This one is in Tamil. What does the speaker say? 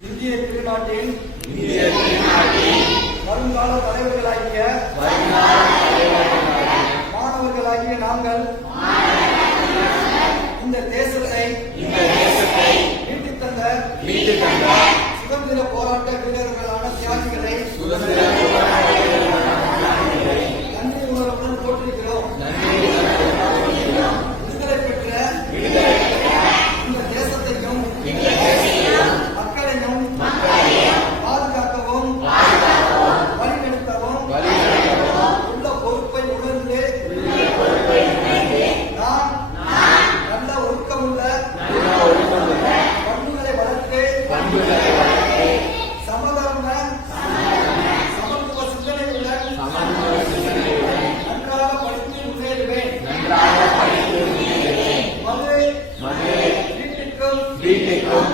இந்திய திருநாட்டின் வருங்கால தலைவர்களாகிய மாணவர்களாகிய நாங்கள் இந்த தேசத்தை மீட்டுத் தந்த சுதந்திர போராட்ட வீரர்களான தியாகிகளை நன்றி உணர்வுடன் போற்றுகிறோம். விடுதலை பெற்ற இந்த தேசத்தையும் மக்களையும் பாதுகாக்கவும் வழிநடத்தவும் உள்ள பொறுப்பை உணர்ந்து நான் நல்ல ஒழுக்கமுள்ள பண்புகளை வளர்த்து சமதர்ம சமத்துவ சிந்தனையுடன் நன்றாக படித்து முன்னேறுவேன். மது வீட்டுக்கும்